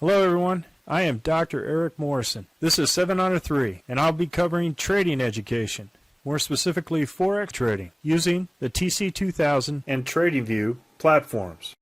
Hello everyone, I am Dr. Eric Morrison. This is 7 Under 3, and I'll be covering trading education, more specifically Forex trading, using the TC2000 and TradingView platforms.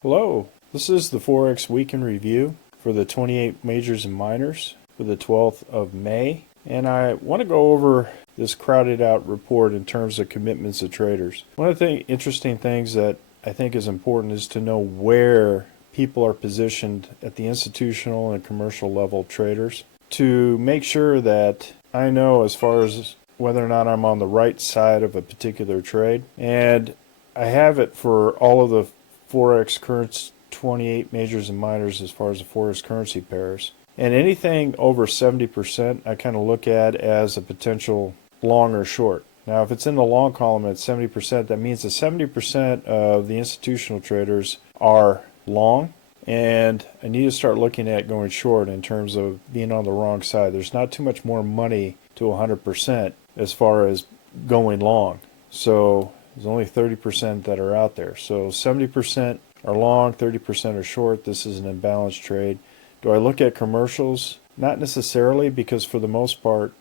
Hello, this is the Forex Week in Review for the 28 majors and minors for the 12th of May, and I want to go over this crowded out report in terms of commitments of traders. One of the interesting things that I think is important is to know where people are positioned at the institutional and commercial level traders to make sure that I know as far as whether or not I'm on the right side of a particular trade. And I have it for all of the Forex current 28 majors and minors as far as the Forex currency pairs. And anything over 70% I kind of look at as a potential long or short. Now, if it's in the long column at 70%, that means that 70% of the institutional traders are long, and I need to start looking at going short in terms of being on the wrong side. There's not too much more money to 100% as far as going long. So there's only 30% that are out there. So 70% are long, 30% are short. This is an imbalanced trade. Do I look at commercials? Not necessarily, because for the most part,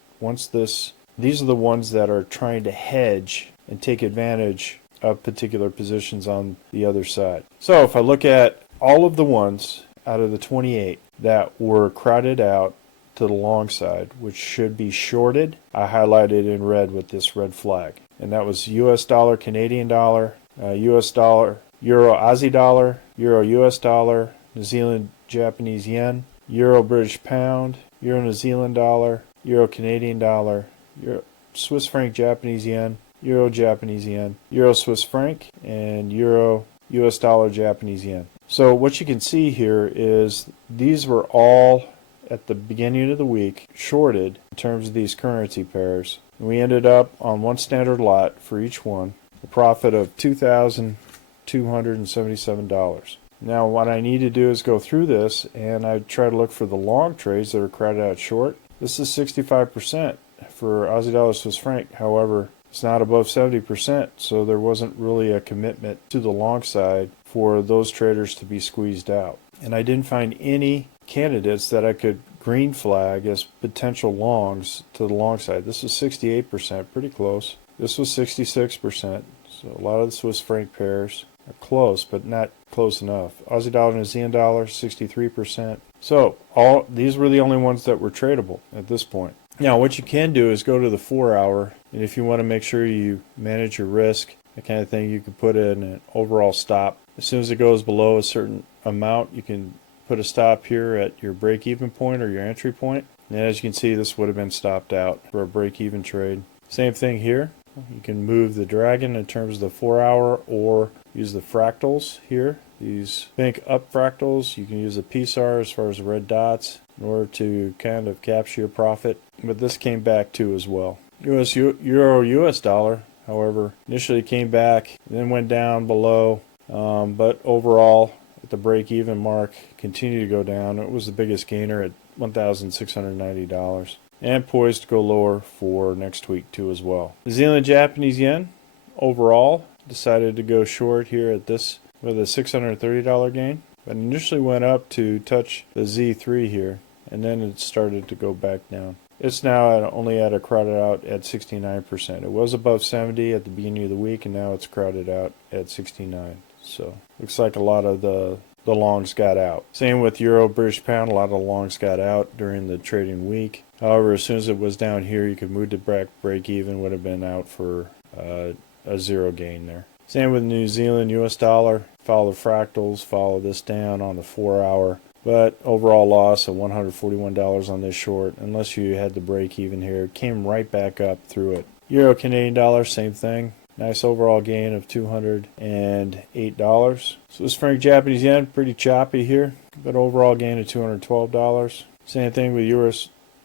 these are the ones that are trying to hedge and take advantage of particular positions on the other side. So if I look at all of the ones out of the 28 that were crowded out to the long side, which should be shorted, I highlighted in red with this red flag. And that was US dollar, Canadian dollar, US dollar, Euro Aussie dollar, Euro US dollar, New Zealand Japanese yen, Euro British pound, Euro New Zealand dollar, Euro Canadian dollar, Euro Swiss franc Japanese yen, Euro Japanese yen, Euro Swiss franc, and Euro US dollar Japanese yen. So what you can see here is these were all at the beginning of the week shorted in terms of these currency pairs. And we ended up on one standard lot for each one, a profit of $2,277. Now what I need to do is go through this and I try to look for the long trades that are crowded out short. This is 65% for Aussie dollar Swiss franc. However, it's not above 70%, so there wasn't really a commitment to the long side for those traders to be squeezed out. And I didn't find any candidates that I could green flag as potential longs to the long side. This was 68%, pretty close. This was 66%, so a lot of the Swiss franc pairs are close, but not close enough. Aussie dollar, New Zealand dollar, 63%. So these were the only ones that were tradable at this point. Now, what you can do is go to the 4 hour, and if you want to make sure you manage your risk, that kind of thing, you can put in an overall stop. As soon as it goes below a certain amount, you can put a stop here at your break-even point or your entry point. And as you can see, this would have been stopped out for a break-even trade. Same thing here. You can move the dragon in terms of the 4 hour or use the fractals here. These pink up fractals. You can use the PSAR as far as the red dots in order to kind of capture your profit. But this came back too as well. Euro US dollar, however, initially came back, then went down below, but overall at the break-even mark continued to go down. It was the biggest gainer at $1,690 and poised to go lower for next week too as well. New Zealand Japanese yen overall decided to go short here at this with a $630 gain, but initially went up to touch the Z3 here, and then it started to go back down. It's now only at a crowded out at 69%. It was above 70 at the beginning of the week, and now it's crowded out at 69. So looks like a lot of the longs got out. Same with Euro British pound. A lot of the longs got out during the trading week. However, as soon as it was down here, you could move to break even. Would have been out for a zero gain there. Same with New Zealand US dollar. Follow the fractals. Follow this down on the 4 hour. But overall loss of $141 on this short, unless you had the break even here. It came right back up through it. Euro Canadian dollar, same thing. Nice overall gain of $208. Swiss franc Japanese yen, pretty choppy here, but overall gain of $212. Same thing with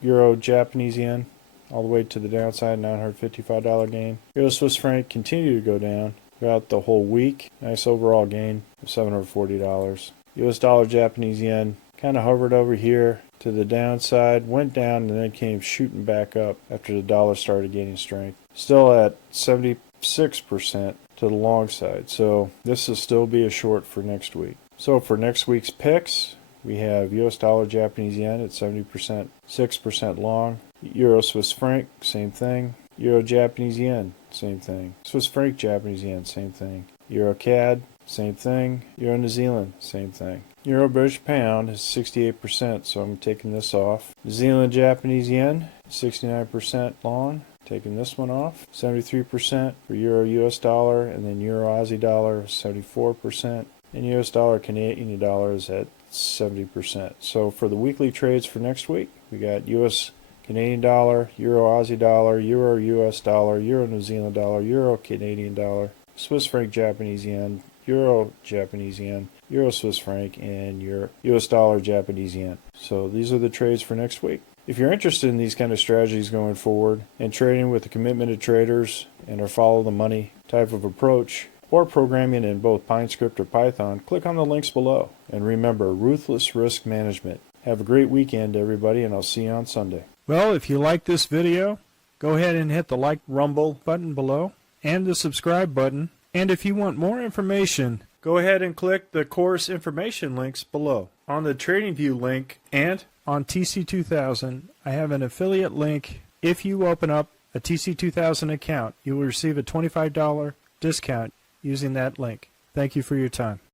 Euro Japanese yen, all the way to the downside, $955 gain. Euro Swiss franc continued to go down throughout the whole week. Nice overall gain of $740. US dollar Japanese yen kind of hovered over here to the downside, went down, and then came shooting back up after the dollar started gaining strength. Still at 70 6% to the long side. So this will still be a short for next week. So for next week's picks, we have US dollar Japanese yen at 70%, 6% long. Euro Swiss franc, same thing. Euro Japanese yen, same thing. Swiss franc Japanese yen, same thing. Euro CAD, same thing. Euro New Zealand, same thing. Euro British pound is 68%, so I'm taking this off. New Zealand Japanese yen, 69% long. Taking this one off. 73% for Euro US dollar, and then Euro Aussie dollar, 74%. And US dollar Canadian dollar is at 70%. So for the weekly trades for next week, we got US Canadian dollar, Euro Aussie dollar, Euro US dollar, Euro New Zealand dollar, Euro Canadian dollar, Swiss franc Japanese yen, Euro Japanese yen, Euro Swiss franc, and Euro US dollar Japanese yen. So these are the trades for next week. If you're interested in these kind of strategies going forward and trading with the commitment of traders and a follow the money type of approach, or programming in both PineScript or Python, click on the links below. And remember, ruthless risk management. Have a great weekend, everybody, and I'll see you on Sunday. Well, if you like this video, go ahead and hit the like rumble button below and the subscribe button. And if you want more information, go ahead and click the course information links below. On the TradingView link and on TC2000, I have an affiliate link. If you open up a TC2000 account, you will receive a $25 discount using that link. Thank you for your time.